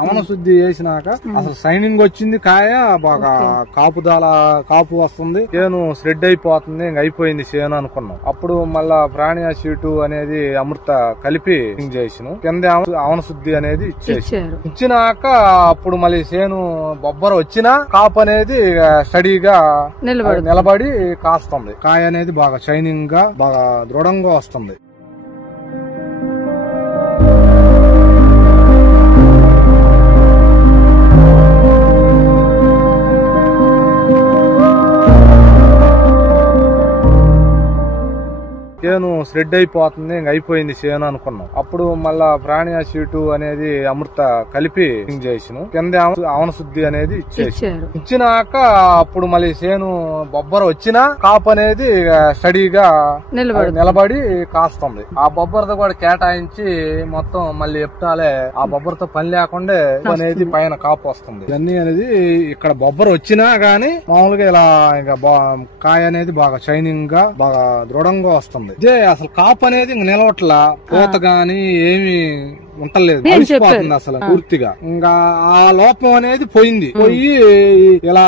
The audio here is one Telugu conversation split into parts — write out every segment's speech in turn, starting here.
అవన శుద్ధి చేసినాక అసలు సైనింగ్ వచ్చింది, కాయ బాగా కాపు వస్తుంది, చేను స్ప్రెడ్ అయిపోతుంది, ఇంక అయిపోయింది చేను అనుకున్నాం. అప్పుడు మళ్ళా ప్రాణియా షీటు అనేది అమృత కలిపి చేసినాం, కింద అవన శుద్ధి అనేది ఇచ్చినాక అప్పుడు మళ్ళీ చేను బొబ్బర వచ్చినా కాపు అనేది స్టడీగా నిలబడి కాస్తుంది, కాయ అనేది బాగా షైనింగ్ గా బాగా దృఢంగా వస్తుంది. చేను స్ప్రెడ్ అయిపోతుంది, ఇంక అయిపోయింది చేను అనుకున్నాం. అప్పుడు మళ్ళా ప్రాణియా షీటు అనేది అమృత కలిపి చేసినాం, కింద అవన శుద్ధి అనేది ఇచ్చినాక అప్పుడు మళ్ళీ చేను బొబ్బర వచ్చినా కాపు అనేది స్టడీగా నిలబడి కాస్తుంది. ఆ బొబ్బరతో కూడా కేటాయించి మొత్తం మళ్ళీ ఎప్తాలే ఆ బొబ్బరతో పని లేకుండా అనేది పైన కాపు వస్తుంది. ఇవన్నీ అనేది ఇక్కడ బొబ్బర వచ్చినా గానీ మామూలుగా ఇలా ఇంకా కాయ అనేది బాగా షైనింగ్ గా బాగా దృఢంగా వస్తుంది. ఇదే అసలు కాపు అనేది ఇంక నిలవట్లా, పూత గాని ఏమి ఉంటలేదు, అలసిపోతుంది అసలు పూర్తిగా. ఇంకా ఆ లోపం అనేది పోయి ఇలా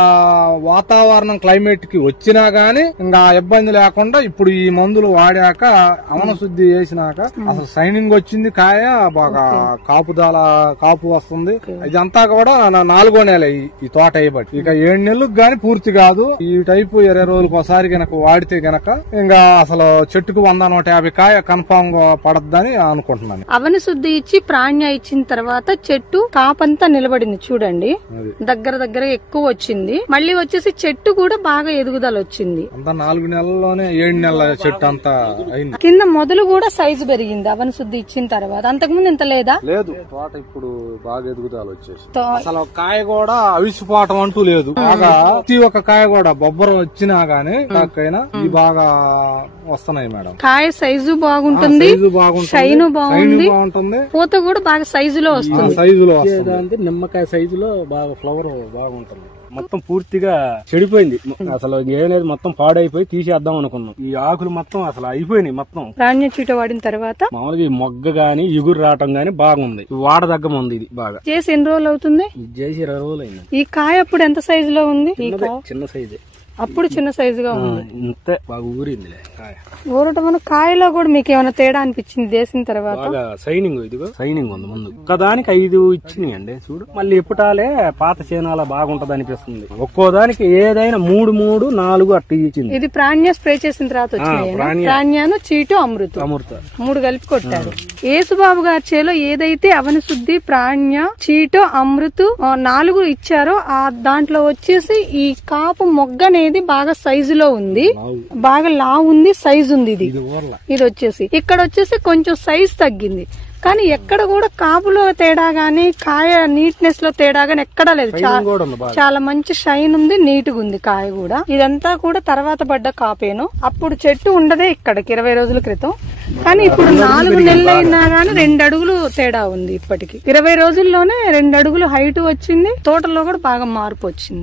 వాతావరణం క్లైమేట్ కి వచ్చినా గానీ ఇంకా ఇబ్బంది లేకుండా ఇప్పుడు ఈ మందులు వాడాక అవన శుద్ధి చేసినాక అసలు సైనింగ్ వచ్చింది, కాయ బాగా కాపు వస్తుంది. ఇదంతా కూడా 4వ నెల ఈ తోట అయ్యబట్టి, ఇక 7 నెలలకు గానీ పూర్తి కాదు. ఈ టైపు 20 రోజులకు ఒకసారి గనక వాడితే గనక ఇంకా అసలు చెట్టుకు 100-150 కాయ కన్ఫామ్ గా పడద్దని అనుకుంటున్నాను. అవన శుద్ధి ఇచ్చి ప్రాణ్య ఇచ్చిన తర్వాత చెట్టు కాపంతా నిలబడింది చూడండి, దగ్గర ఎక్కువ వచ్చింది. మళ్ళీ వచ్చేసి చెట్టు కూడా బాగా ఎదుగుదల వచ్చింది. అంతా 4 నెలల్లోనే 7 నెలల చెట్టు అంతా అయింది. కింద మొదలు కూడా సైజు పెరిగింది అవన శుద్ధి ఇచ్చిన తర్వాత, అంతకుముందు ఇంత లేదా? లేదు, తోట ఇప్పుడు బాగా ఎదుగుదల వచ్చేసి అసలు కాయ కూడా అవిసిపోవటం అంటూ లేదు. బాగా ప్రతి ఒక్క కాయ కూడా బొబ్బర వచ్చినా గానీ కాకైనా ఈ బాగా వస్తున్నాయి మేడం. కాయ సైజు బాగుంటుంది, షైన్ బాగుంది, పూత కూడా బాగా సైజులో వస్తుంది. నిమ్మకాయ సైజులో బాగా ఫ్లవర్ బాగుంటుంది. మొత్తం పూర్తిగా చెడిపోయింది, అసలు ఏనేది మొత్తం పాడైపోయి తీసేద్దాం అనుకున్నాం. ఈ ఆకులు మొత్తం అసలు అయిపోయినాయి. మొత్తం ప్రాణ్య చీట వాడిన తర్వాత మామూలుగా ఈ మొగ్గ గాని ఇగురు రావటం గాని బాగుంది, వాడదగ్గ ఉంది. ఇది బాగా చేసి ఎన్ని రోజులు అవుతుంది? చేసి 20 రోజులు అయింది. ఈ కాయ అప్పుడు ఎంత సైజులో ఉంది? చిన్న సైజే, అప్పుడు చిన్న సైజుగా ఉంది, ఇంతే బాగా ఊరింది కాయ. ఊరటం కాయలో కూడా మీకు ఏమైనా తేడా అనిపించింది చేసిన తర్వాత? బాగా సైనింగ్, ఇదిగో సైనింగ్ ఉంది ముందు. ఒక్కదానికి 5 ఇచ్చినాయి అండి చూడు. మళ్ళీ ఎప్పుటాలే పాత చేనాల బాగుంటది అనిపిస్తుంది. ఒక్కో దానికి ఏదైనా 3, 4 అట్లా ఇచ్చింది. ఇది ప్రాణ్య స్ప్రే చేసిన తర్వాత వచ్చినాయి. ప్రాణ్యాను చీటు అమృత 3 కలిపి కొట్టారు. యేసుబాబు గారి చేలో ఏదైతే అవన శుద్ధి, ప్రాణ్య, చీటు, అమృత 4 ఇచ్చారో ఆ దాంట్లో వచ్చేసి ఈ కాపు మొగ్గ అనేది బాగా సైజులో ఉంది, బాగా లావు ఉంది, సైజు ఉంది. ఇది వచ్చేసి ఇక్కడ వచ్చేసి కొంచెం సైజ్ తగ్గింది, కానీ ఎక్కడ కూడా కాపులో తేడా గానీ కాయ నీట్నెస్ లో తేడా గానీ ఎక్కడా లేదు. చాలా మంచి షైన్ ఉంది, నీట్ గా ఉంది కాయ కూడా. ఇదంతా కూడా తర్వాత పడ్డ కాపేను. అప్పుడు చెట్టు ఉండదే ఇక్కడికి 20 రోజుల క్రితం, కానీ ఇప్పుడు 4 నెలలు అయినా గానీ 2 అడుగులు తేడా ఉంది. ఇప్పటికి 20 రోజుల్లోనే 2 అడుగులు హైట్ వచ్చింది. తోటలో కూడా బాగా మార్పు వచ్చింది.